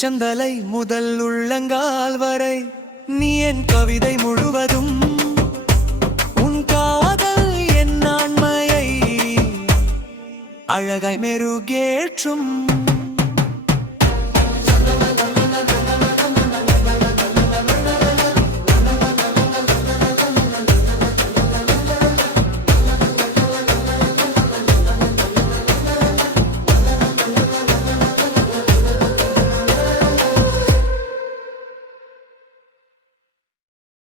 திருச்சந்தலை முதல் உள்ளங்கால் வரை நீ என் கவிதை முழுவதும் உன் காதல் என் நான்மையை அழகை மெருகேற்றும்